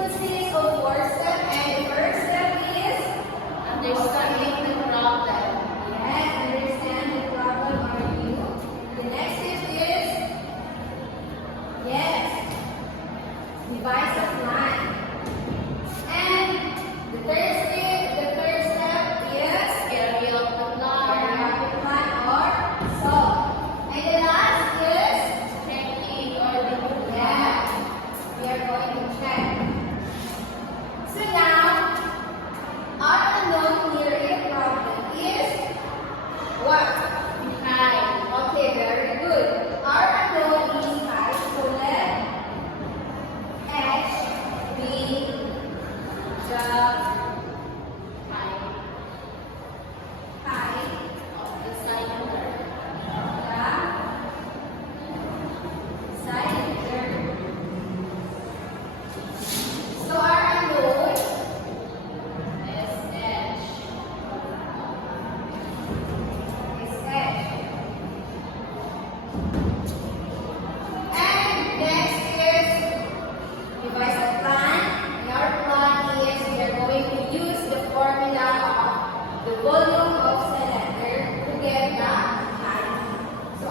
consists of 4 steps, and the first step is Understanding the problem. yes, understand the problem or you. The next step is yes, devise a plan. And the third step is Carry out the plan. plan or solve. And the last is Checking or the yeah, we are going to check. So now, our unknown theory problem is what? Hi. Okay, very good. Our unknown is height, so let H be the Hi. height Of the cylinder. the cylinder. So our unknown SH. is H. And next is devise a plan. And our plan is we are going to use the formula of the volume of cylinder to get the height. So the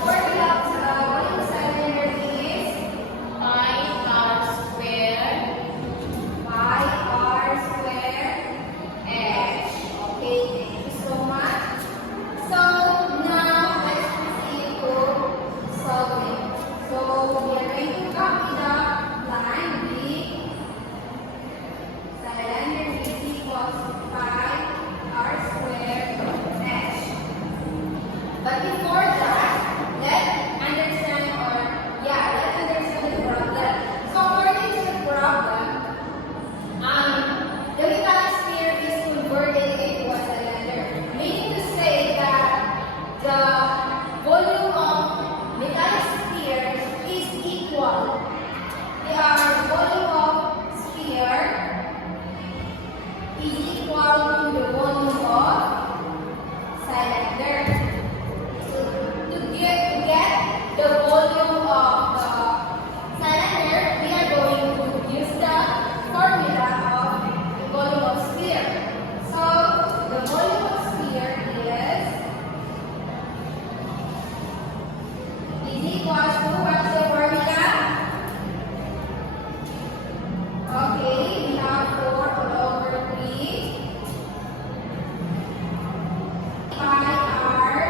formula of the volume of cylinder is Pi r squared. pi r squared h. Okay, thank you so much. So now let's proceed to solving. So we are going to copy the line B. Cylinder is equals to pi r squared h. But before that, let's understand the problem. So according to the problem, the metallic sphere is converted into a cylinder, meaning to say that the volume of metallic sphere is equal. The volume of sphere is equal to the volume of cylinder. So to get the volume of the cylinder, we are going to use the formula of the volume of sphere. So the volume of sphere is equal to what's the formula? Okay, we have 4 all over 3 pi r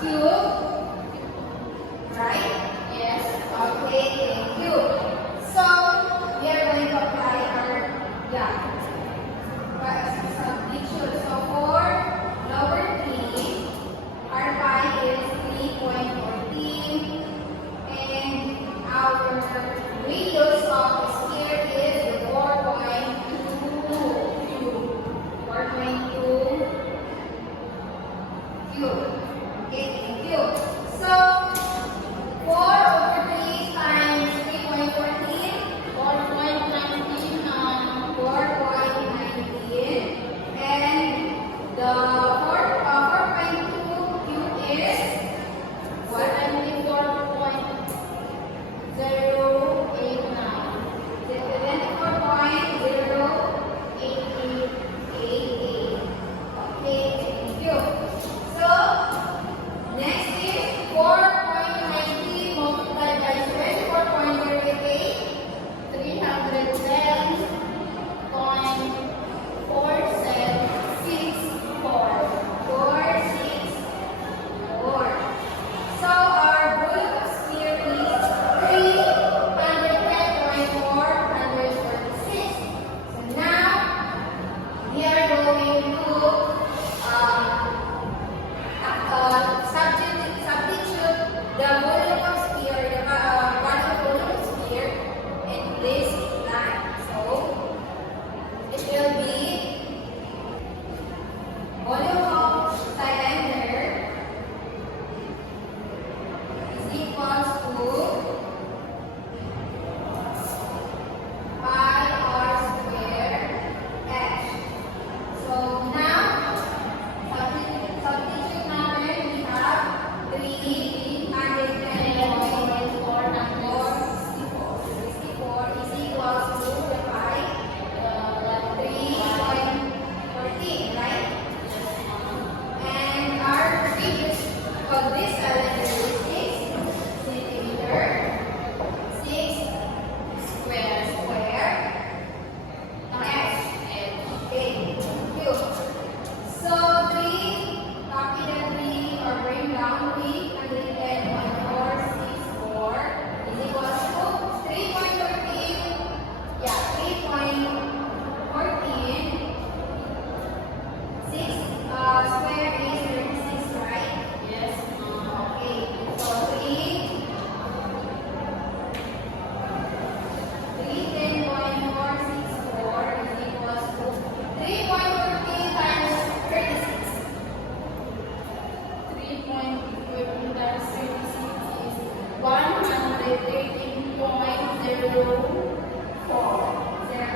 cube, right? Yes. Okay, thank you. So, we are going to apply our substitution. So, for lower 3, our pi is 3.14 and our radius of the sphere is 4.2 cube. Okay, thank you. So, 4 over 3 times 3.14, 4.19 4.19, and the 4.2 cube is what? 74.088. 74.088. Okay, thank you. So, next is 3.14 times 36 is 113.04. So, then